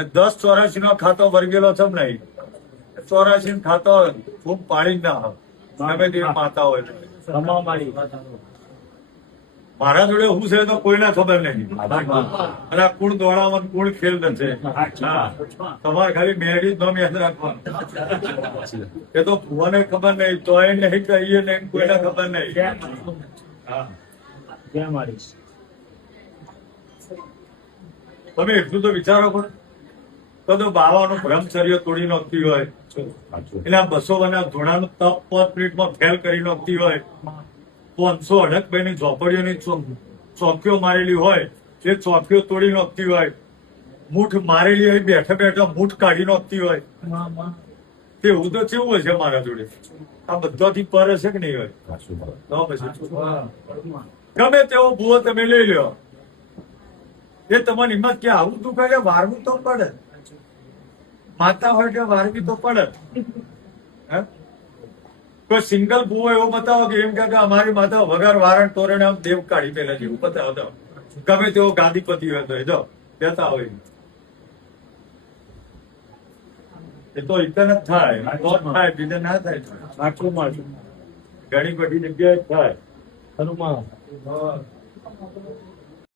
એ 1084 નો ખાતો વર્ગેલો છે નહીં 84 ખાતો ખૂબ પાડી ના ગમે તેવી માતા હોય મારા જોડે હું છે તો કોઈને ખબર નહીં અને આ કુળ દોડામાં કુળ ખેલ નથી તમારે ખાલી મેળી નામ યાદ રાખવાનું એ તો ભુવાને ખબર નહીં તો એ નહીં કહીએ ને કોઈને ખબર નહીં તમે એટલું તો વિચારો પણ તો બાવાનું બ્રહ્મચર્ય તોડી નાખતી હોય એટલે આ 200 ધોળાનું તપ 5 મિનિટમાં ફેલ કરી નાખતી હોય 500 અઢકભાઈની ઝોપડીઓની ચોકીઓ મારેલી હોય એ ચોકીઓ તોડી નાખતી હોય મૂઠ મારેલી હોય બેઠા બેઠા મૂઠ કાઢી નાખતી હોય તેવું તો કેવું હશે મારા જોડે આ બધાથી પર હશે કે નહીં હોય ગમે તેવો ભૂવો તમે લઈ લો એ તમારી હિંમત કે આવું તું કહે વારવું તો પડે માતા હોય કે વારવી તો પડે કોઈ સિંગલ ભૂવો એવો બતાવો કે એમ કે અમારી માતા વગર વારણ તોરણે આમ દેવ કાઢી પેલા જેવું બતાવો ગમે તેવો ગાદીપતિ હોય તો એ જો કહેતા હોય એ તો એક જ થાય તો જ થાય બીજે ના થાય ઘણી બધી જગ્યાએ થાય